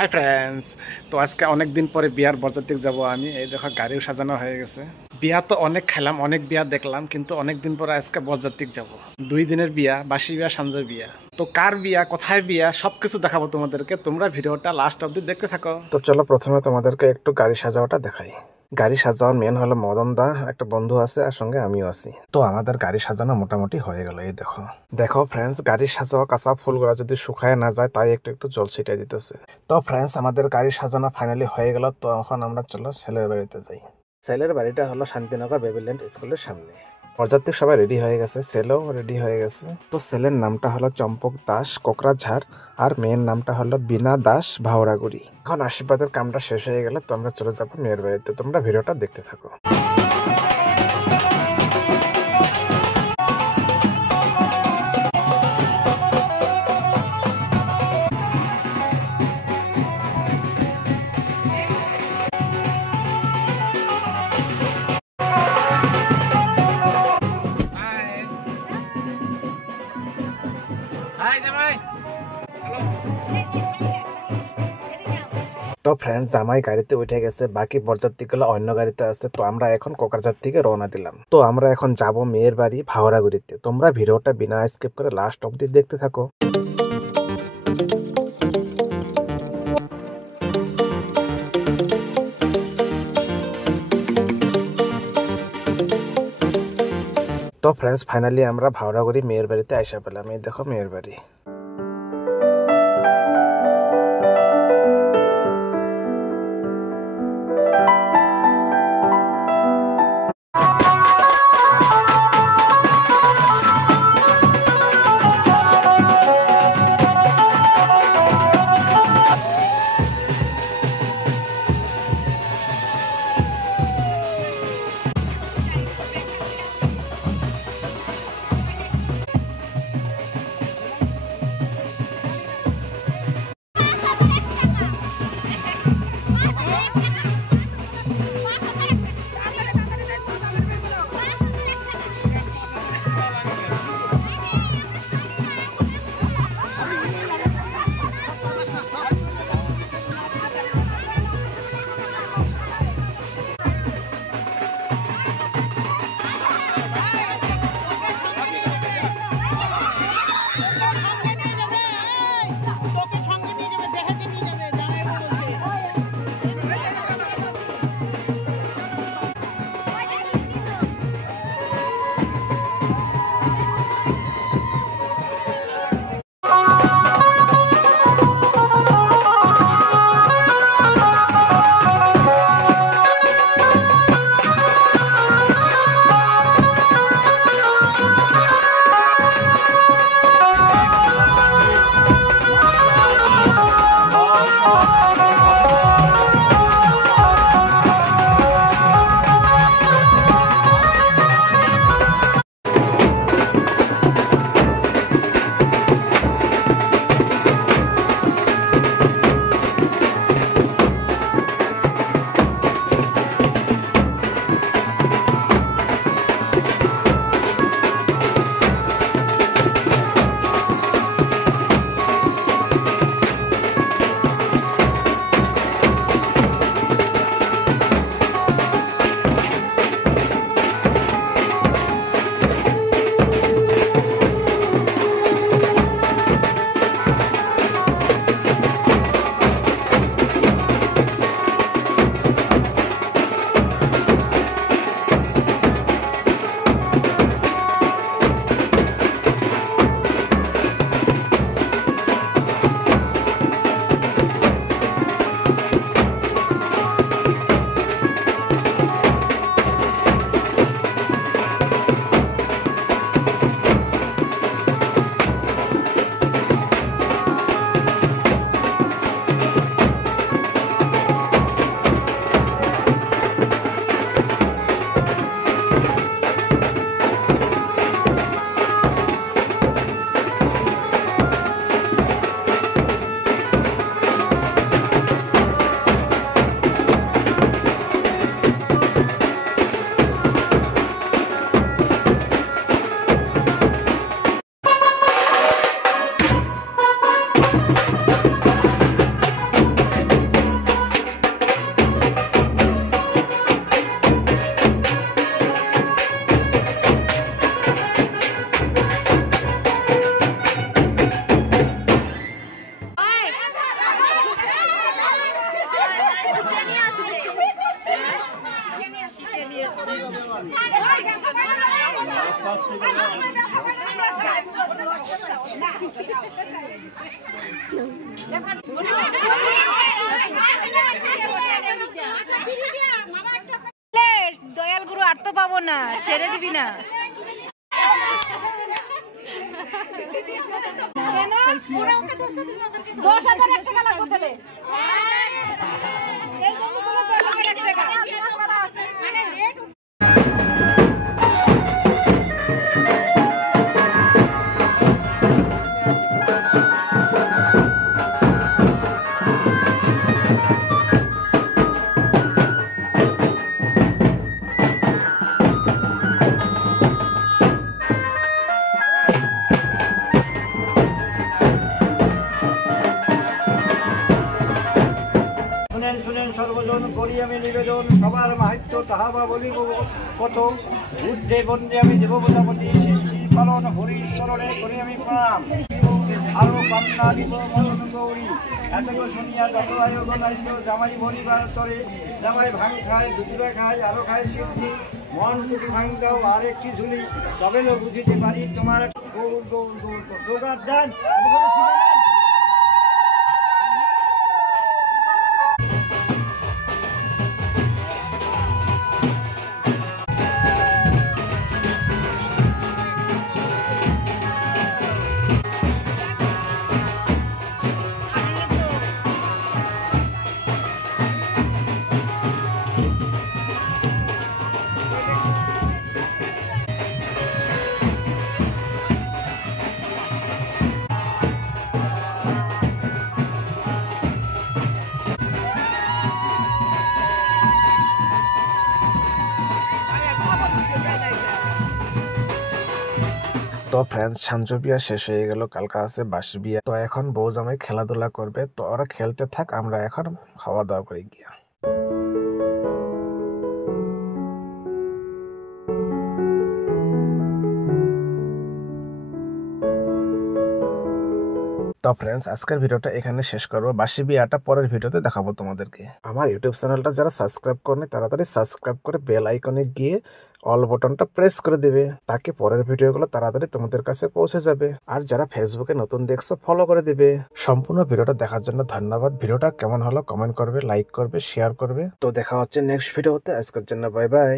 Hi friends, তো আজকে অনেক দিন পরে বিয়ার বরযাত্রী যাব আমি। এই দেখো গাড়িও সাজানো হয়ে গেছে। বিয়া তো অনেক খেলাম, অনেক বিয়া দেখলাম, কিন্তু অনেক দিন পরে আজকে বরযাত্রী যাব। 2 দিনের বিয়া, বাসি বিয়া, সঞ্জয় বিয়া। তো কার বিয়া, কোথায় বিয়া, সবকিছু দেখাবো তোমাদেরকে। তোমরা ভিডিওটা লাস্ট অব্দি দেখতে থাকো। তো চলো প্রথমে তোমাদেরকে একটু গাড়ি সাজাওয়াটা দেখাই। গাড়ি সাজাওয়ার মেন হলো মদন দা, একটা বন্ধু আছে, আর সঙ্গে আমিও আছি। তো আমাদের গাড়ি সাজানো মোটামুটি হয়ে গেল। এই দেখো দেখো ফ্রেন্ডস, গাড়ি সাজাওয়া কাঁচা ফুলগুলা যদি শুকায় না যায় তাই একটু একটু জল ছিটাই দিতেছে। তো ফ্রেন্ডস, আমাদের গাড়ি সাজানো ফাইনালি হয়ে গেল। তো এখন আমরা চলো ছেলের বাড়িতে যাই। ছেলের বাড়িটা হলো শান্তিনগর বেবিল্যান্ড স্কুলের সামনে। বরযাত্রী সবাই রেডি হয়ে গেছে, ছেলেও রেডি হয়ে গেছে। তো ছেলের নামটা হলো চম্পক দাস কোকরাঝাড়, আর মেয়ের নামটা হলো বিনা দাস ভাওরাগুড়ি। এখন আশীর্বাদের কামটা শেষ হয়ে গেলে তো আমরা চলে যাবো মেয়ের বাড়িতে। তোমরা ভিডিওটা দেখতে থাকো। তো ফ্রেন্ডস, জামাই গাড়িতে উঠে গেছে, বাকি বরযাত্রীগুলো অন্য গাড়িতে আছে। তো আমরা এখন কোকরাঝাড় থেকে রওনা দিলাম। তো আমরা এখন যাব মেয়ের বাড়ি ভাওরাগুড়িতে। তোমরা ভিডিওটা বিনা স্কিপ করে লাস্ট অব্দি দেখতে থাকো। তো ফ্রেন্ডস, ফাইনালি আমরা ভাওরাগুড়ি মেয়ের বাড়িতে আইসা পেলাম। এই দেখো মেয়ের বাড়ি। দয়াল গুরু আর তো পাবো না, ছেড়ে দিবি না। 10,000 টাকা লাগবে তাহলে। সর্বজন করি আমি নিবেদন, সবার মাহিত্য তাহাবা বলিব কত। বুদ্ধে বন্দে আমি দেবতাপতি, সৃষ্টি পালন হরি ঈশ্বরে করি আমি প্রণাম। আরো কান্না দিব মদন গৌরী, এতটা শুনিয়া যত আয়োজন আইস জামাই বলিবার তরে। জামাই ভাঙ খায়, দুপুরে খায়, আরো খায় সিদ্ধি। মন যদি ভাঙ দাও আর একটি ঝুলি, তবে না বুঝিতে পারি তোমার গৌর গৌর গৌর গৌরার যান। তো ফ্রেন্ডস, সাঞ্জু বিয়া শেষ হয়ে গেল, কালকা আছে বাসি বিয়া। তো এখন বউ জামাই খেলাধুলা করবে, তো ওরা খেলতে থাক, আমরা এখন খাওয়া দাওয়া করে গিয়া। তো ফ্রেন্ডস, আজকের ভিডিওটা এখানে শেষ করবো। বাসি বিয়াটা পরের ভিডিওতে দেখাবো তোমাদেরকে। আমার ইউটিউব চ্যানেলটা যারা সাবস্ক্রাইব করেনি তাড়াতাড়ি সাবস্ক্রাইব করে বেল আইকনে গিয়ে অল বাটনটা প্রেস করে দিবে, তাকে পরের ভিডিওগুলো তাড়াতাড়ি তোমাদের কাছে পৌঁছে যাবে। আর যারা ফেসবুকে নতুন দেখছো ফলো করে দিবে। সম্পূর্ণ ভিডিওটা দেখার জন্য ধন্যবাদ। ভিডিওটা কেমন হলো কমেন্ট করবে, লাইক করবে, শেয়ার করবে। তো দেখা হচ্ছে নেক্সট ভিডিওতে। আজকের জন্য বাই বাই।